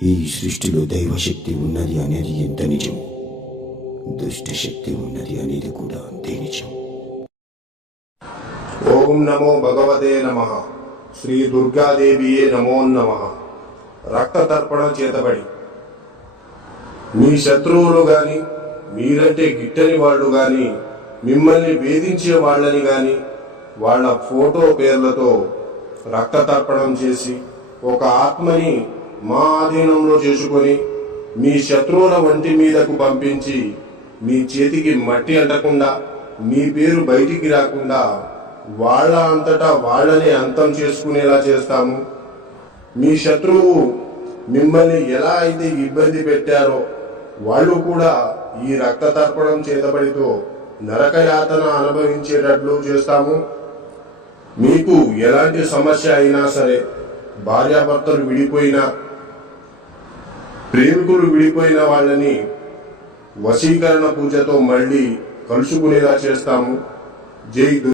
ఈ సృష్టిలో దైవశక్తి ఉన్నది అనేది ఎంత నిజం, దుష్టశక్తి ఉన్నది అనేది కూడా అంతే నిజం. ఓం నమో భగవతే నమః. శ్రీ దుర్గాదేవియే నమో నమః. రక్త తర్పణ చేతబడి మీ శత్రువులు గాని, మీరంటే గిట్టని వాళ్ళు గాని, మిమ్మల్ని వేధించే వాళ్ళని గాని వాళ్ళ ఫోటో పేర్లతో రక్త తర్పణం చేసి ఒక ఆత్మని మా ఆధీనంలో చేసుకొని మీ శత్రువుల వంటి మీదకు పంపించి మీ చేతికి మట్టి అంటకుండా, మీ పేరు బయటికి రాకుండా వాళ్ళ అంతటా వాళ్ళని అంతం చేసుకునేలా చేస్తాము. మీ శత్రువు మిమ్మల్ని ఎలా అయితే ఇబ్బంది పెట్టారో వాళ్ళు కూడా ఈ రక్త తర్పణం చేతబడితో నరకయాతన అనుభవించేటట్లు చేస్తాము. మీకు ఎలాంటి సమస్య అయినా సరే, భార్యాభర్తలు విడిపోయినా, ప్రేమికులు విడిపోయిన వాళ్ళని వశీకరణ పూజతో మళ్ళీ కలుసుకునేలా చేస్తాము. జై